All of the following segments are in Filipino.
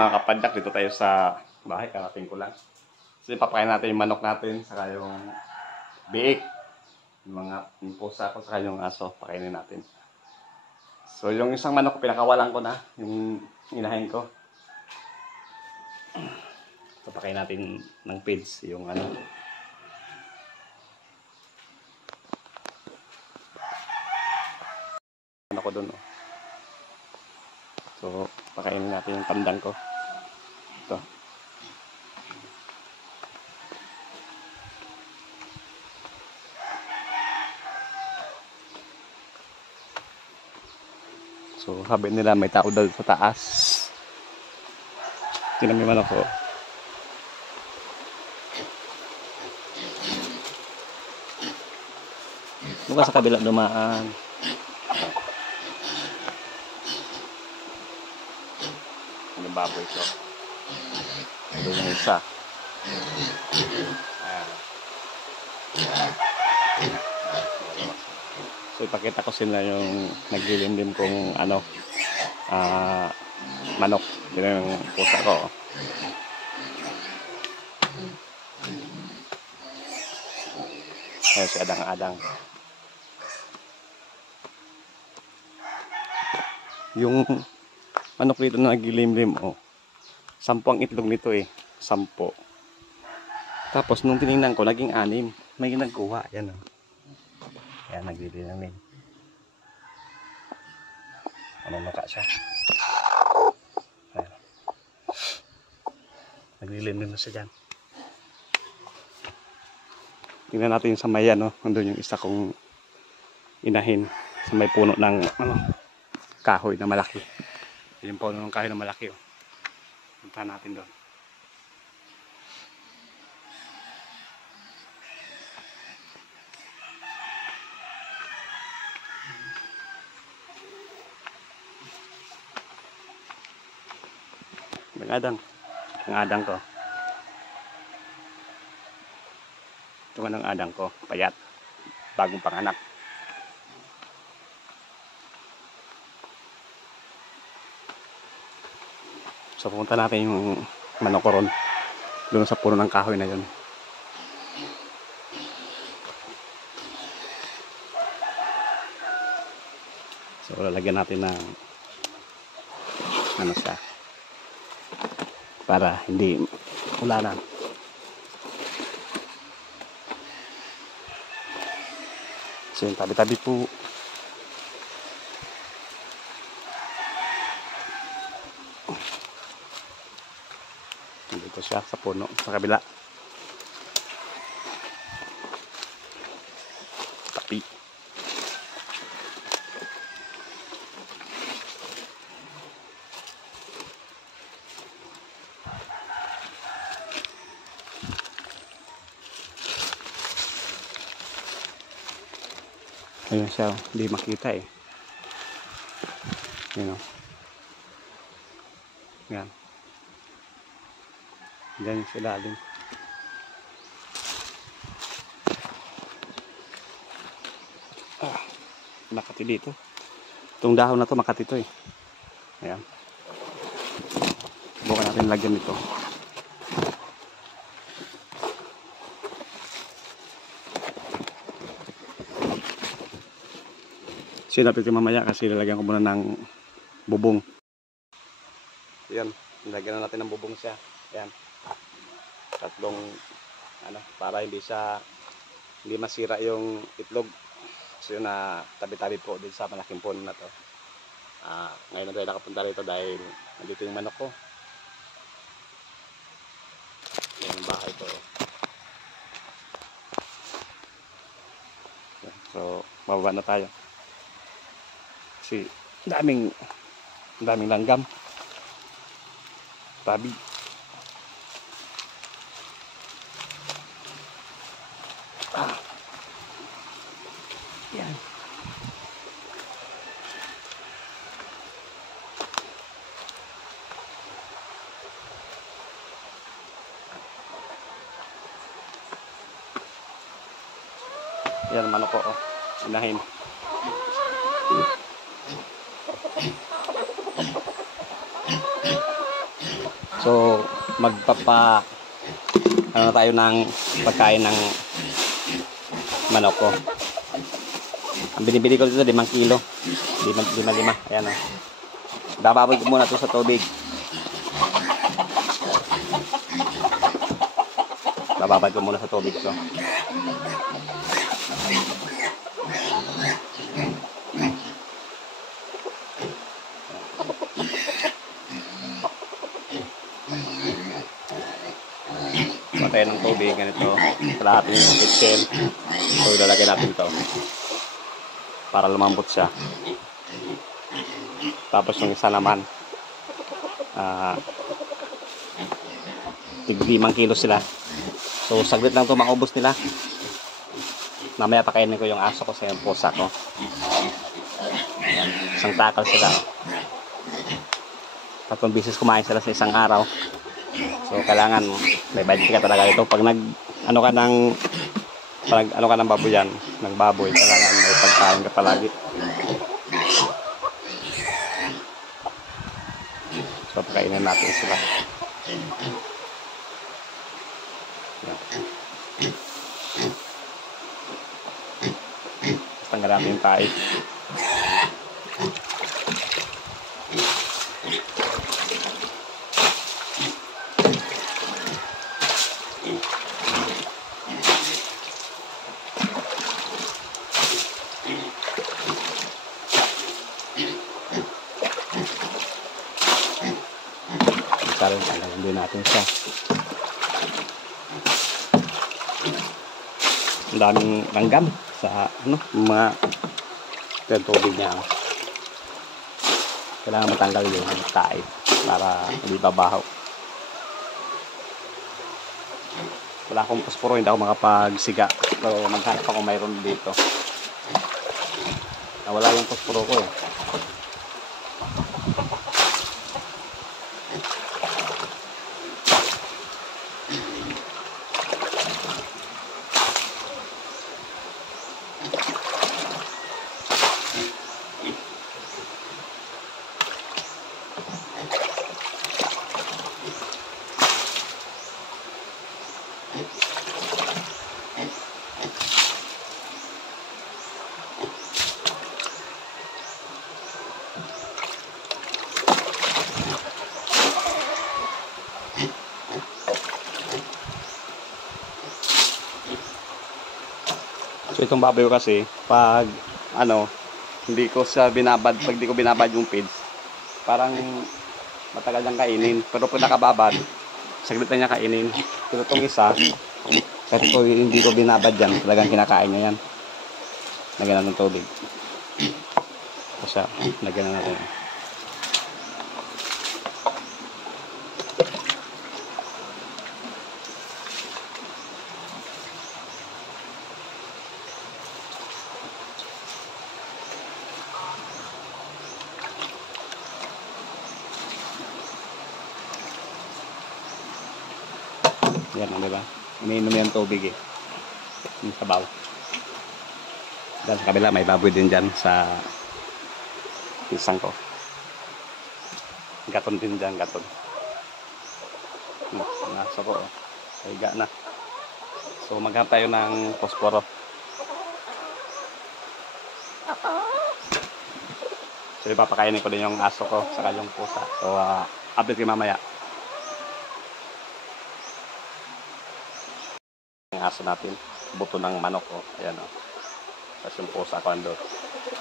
mga kapadyak, dito tayo sa bahay, karating ko lang. So ipapakain natin yung manok natin, saka yung biik, yung pusa ko, saka yung aso, pakainin natin. So yung isang manok, pinakawalan ko na, yung inahin ko. So pakain natin ng feeds, yung ano. Ano ko dun, oh. So pakainin natin yung pandang ko. Ito. So sabi nila may tao daw sa taas. Tingnan mo manok ko. Buka sa kabila dumaan. Yung baboy ko. Ito yung isa. Ayan. So ipakita ko sila yung naglilimlim kong ano, manok. Yun yung pusa ko. Ayan si Adang-Adang. Yung manok dito na naglilimlim, oh. 10 ang itlog nito eh. 10. Tapos nung tinignan ko, naging 6. May nagkuha. Yan, oh. Ayan, naglilimlim. Ano naka siya? Ayan. Naglilimlim na siya dyan. Tingnan natin sa may ano, nandun yung isa kong inahin sa may puno ng ano, kahoy na malaki. Yung puno ng kahoy na malaki, oh. Punta natin doon. Ang adang ko. Ito nga ng adang ko, payat. Bagong panganak. So pupunta natin yung manok ko ron. Doon sa puno ng kahoy na yun. So lalagyan natin ng ano siya, para hindi ulanan. So yung tabi-tabi po. Dito siya sa puno, sa kabila. Tapi. Ayun siya, hindi makita eh. Yun, oh. Yan. Diyan yung silalim. Makati dito. Itong dahon na to makati to eh. Ayan. Bukan natin lagyan nito. Sinapit ko mamaya kasi lalagyan ko muna ng bubong. Ayan. Nilagyan na natin ng bubong siya. Ayan. Tatlong ano, para hindi masira yung itlog. So yun na tabi-tabi po din sa malaking puno na to. Ngayon na tayo nakapunta rito dahil nandito yung manok ko. Yan yung bahay ko. So bababa na tayo. Kasi daming langgam. Tabi. Yan. Yan manok ko, oh. Inahin. So, ano tayo ng pagkain ng manok ko. Ang binibili ko dito 5 kilo. 5. Ayan o. Bababoy ko muna ito sa tubig. Bababad ko muna sa tubig ito. Patay ng tubig, ganito. Kalahati yung kitchen. So, ilalagay natin ito para lumambot siya. Tapos yung isa naman, 5 kilo sila. So, saglit lang ito maubos nila. Mamaya pakainin ko yung aso ko sa yung pusa ko. Isang takal sila. 3 beses kumain sila sa isang araw. So, kailangan may budget ka talaga ito. Pag ano ka ng baboy yan, ng baboy, kailangan may pagkain ka palagi. So, pakainin natin sila. Tanggal natin yung tayo. Tanggalin din natin siya. Ang daming langgam sa mga tubig niya. Kailangan matanggal yung tae para hindi babaho. Wala akong posporo, hindi ako makapagsiga. So maghanap ako mayroon dito. Nawala yung posporo ko eh. So itong baboy ko kasi, pag hindi ko siya binabad, pag di ko binabad yung feeds, parang matagal niyang kainin. Pero pag nakababad, saglit na niya kainin. Pero itong isa, kahit ko hindi ko binabad yan, talagang kinakain niya yan. Lagyan natin ng tubig. Kasi lagyan na natin. Yan, di ba? Iniinom yan tubig eh. Yung sabaw. Dahil sa kabila, may baboy din dyan sa isang ko. Gaton din dyan, gaton. Nasa ko, higa na. So, maghanap tayo ng posporo. So, ipapakainin ko din yung aso ko saka yung pusa. So, update kayo mamaya. Yung aso natin, buto ng manok oh. Ayan oh. Tapos yung pusa ko andun.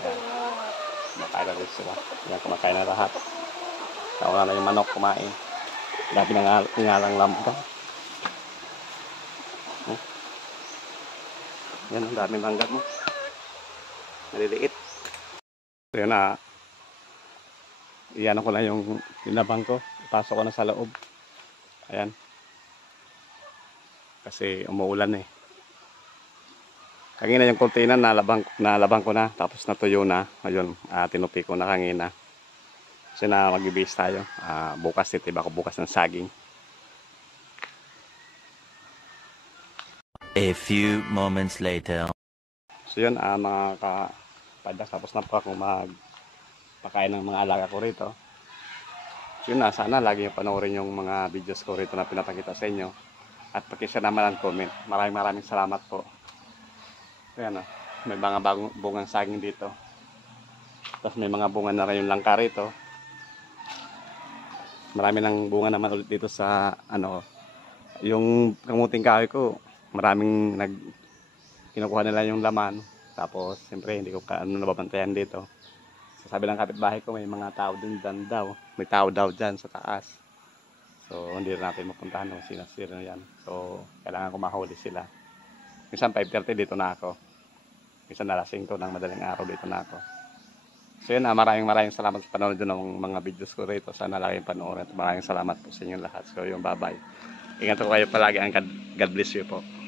Ayan. Kumakain na rin sila. Ayan, kumakain na lahat. Nauna na yung manok kumain. Dami ng ingalang lampa. Yan, ang daming hanggat mo. Naliliit. So yun na. Iyan ko na yung labang ko. Ipasok ko na sa loob. Ayan. Kasi umuulan eh. Kanina yung container nalabang ko na. Tapos natuyo na. Ayun, tinupi ko na kanina. Kasi na mag-ibis tayo. Bukas titiba ko bukas ng saging. A few moments later. So yun, mga kapadas. Tapos na po ako magpakain ng mga alaga ko rito. Yun na, sana lagi yung panoorin yung mga videos ko rito na pinapakita sa inyo. At pakishare naman ang comment. Maraming salamat po. Ayan o, may mga bungang saging dito. Tapos may mga bunga na rin yung langka rito. Marami ng bunga naman ulit dito sa ano, yung kamuting kahoy ko. Maraming kinukuha nila yung laman. Tapos siyempre hindi ko nababantayan dito. So, sabi ng kapitbahay ko may mga tao din dyan daw. May tao daw dyan sa taas. So hindi rin natin mapuntahan kung sino yan. So kailangan ko mahuli sila. Minsan 5:30 dito na ako. Minsan alas 5 ng madaling araw dito na ako. So yun, maraming salamat sa panonood ng mga videos ko rito. Sana laging panoorin. Maraming salamat po sa inyong lahat. So yun, bye-bye. Ingat po kayo palagi. God bless you po.